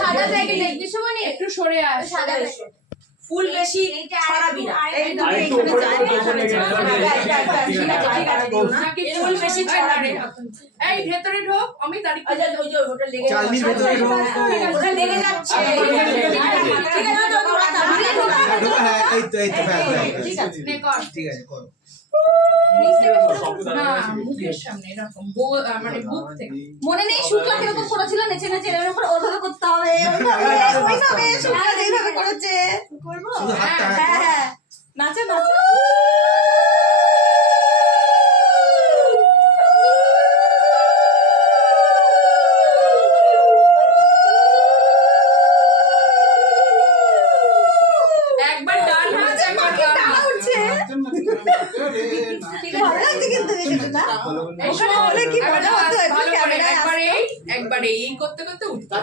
সাদা প্যাকেট দেখবি সময় একটু সরে আস। সাদা প্যাকেট ফুল বেশি ছড়াবি না, ফুল বেশি ছড়াবি না। এই ভেতরে ঢোক অমিত, আর ওটা লেগে যাচ্ছে। ঠিক আছে করো না মুখের সামনে এরকম মানে বুক থেকে। মনে নেই শুক্লা কিরকম করেছিল, নেচে নেচে এরকম করে ওইভাবে করতে হবে, ওইভাবে শুক্লা যেইভাবে করেছে করবো। হ্যাঁ হ্যাঁ নাচে নাচে। একবার ডান হাত একবার ডান উঠছে। ভালো লাগছে কিন্তু বিষয়টা। এসব হলে কি মজা হতো, একবার এই করতে করতে উঠতে